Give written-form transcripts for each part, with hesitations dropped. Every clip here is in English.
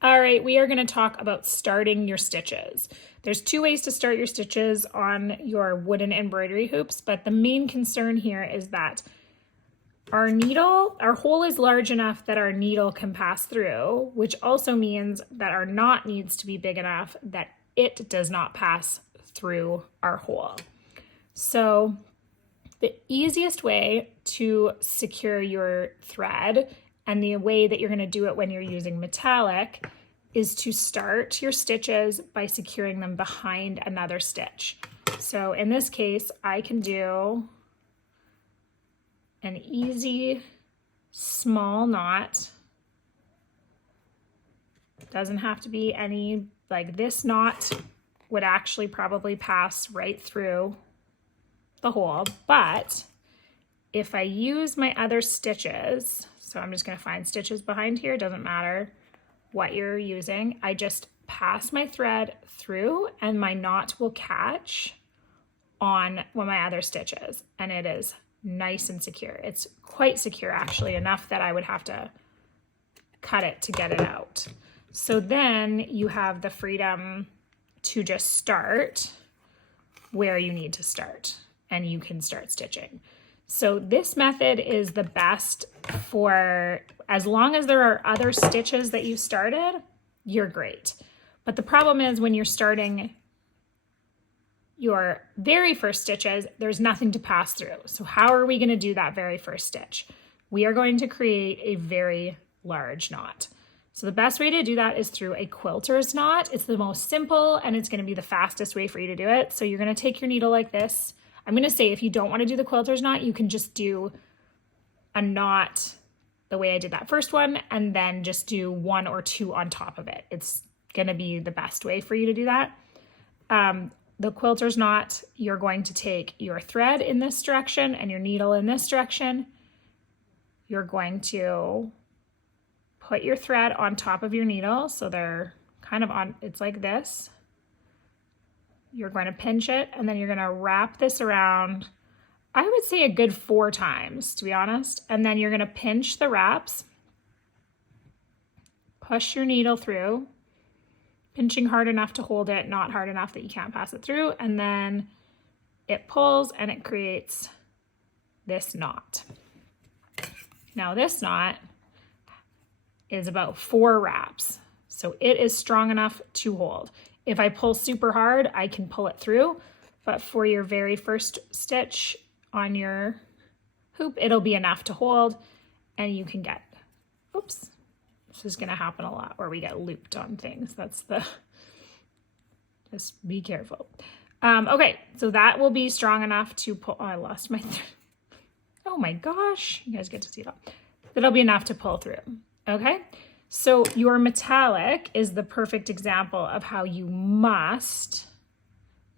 All right, we are going to talk about starting your stitches. There's two ways to start your stitches on your wooden embroidery hoops, but the main concern here is that our hole is large enough that our needle can pass through, which also means that our knot needs to be big enough that it does not pass through our hole. So the easiest way to secure your thread, and the way that you're going to do it when you're using metallic, is to start your stitches by securing them behind another stitch. So in this case, I can do an easy small knot. Doesn't have to be any, like this knot would actually probably pass right through the hole, but if I use my other stitches, so I'm just going to find stitches behind here, doesn't matter what you're using, I just pass my thread through and my knot will catch on one of my other stitches, and it is nice and secure. It's quite secure, actually, enough that I would have to cut it to get it out. So then you have the freedom to just start where you need to start, and you can start stitching. So this method is the best for as long as there are other stitches that you started, you're great. But the problem is when you're starting your very first stitches, there's nothing to pass through. So how are we going to do that very first stitch? We are going to create a very large knot. So the best way to do that is through a quilter's knot. It's the most simple and it's going to be the fastest way for you to do it. So you're going to take your needle like this. I'm going to say if you don't want to do the quilter's knot, you can just do a knot the way I did that first one and then just do one or two on top of it. It's going to be the best way for you to do that. The quilter's knot, you're going to take your thread in this direction and your needle in this direction. You're going to put your thread on top of your needle, so they're kind of on, it's like this. You're going to pinch it, and then you're going to wrap this around, I would say a good 4 times, to be honest. And then you're going to pinch the wraps, push your needle through, pinching hard enough to hold it, not hard enough that you can't pass it through, and then it pulls and it creates this knot. Now this knot is about 4 wraps, so it is strong enough to hold. If I pull super hard, I can pull it through, but for your very first stitch on your hoop, it'll be enough to hold, and you can get, oops, this is gonna happen a lot where we get looped on things. That's the, just be careful. Okay, so that will be strong enough to pull, oh, I lost my, oh my gosh, you guys get to see it all. That'll be enough to pull through, okay? So your metallic is the perfect example of how you must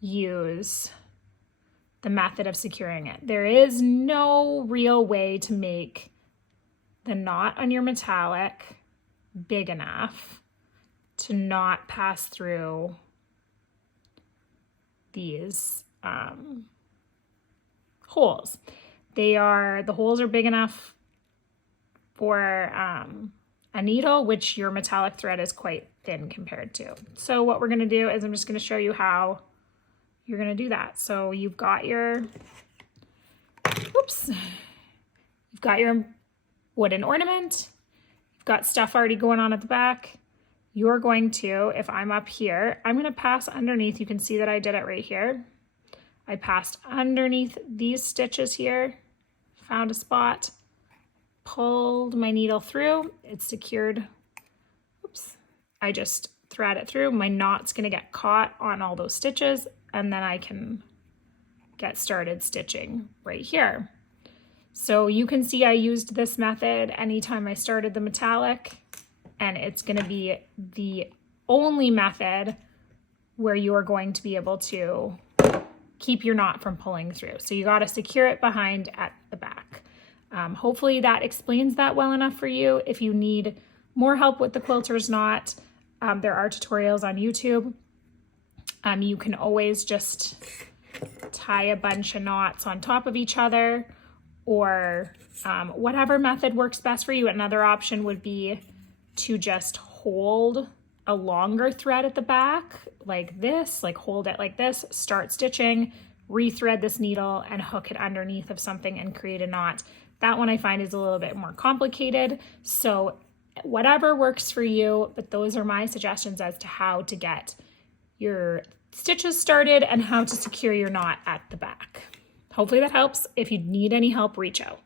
use the method of securing it. There is no real way to make the knot on your metallic big enough to not pass through these holes. The holes are big enough for a needle, which your metallic thread is quite thin compared to. So what we're going to do is I'm just going to show you how you're going to do that. So you've got your, you've got your wooden ornament. You've got stuff already going on at the back. You're going to, if I'm up here, I'm going to pass underneath. You can see that I did it right here. I passed underneath these stitches here, found a spot, pulled my needle through, it's secured. Oops. I just thread it through. My knot's gonna get caught on all those stitches, and then I can get started stitching right here. So you can see I used this method anytime I started the metallic, and it's gonna be the only method where you're going to be able to keep your knot from pulling through. So you gotta secure it behind at the back. Hopefully that explains that well enough for you. If you need more help with the quilter's knot, there are tutorials on YouTube. You can always just tie a bunch of knots on top of each other, or whatever method works best for you. Another option would be to just hold a longer thread at the back like this, like hold it like this, start stitching, rethread this needle and hook it underneath of something and create a knot. That one I find is a little bit more complicated. So whatever works for you, but those are my suggestions as to how to get your stitches started and how to secure your knot at the back. Hopefully that helps. If you need any help, reach out.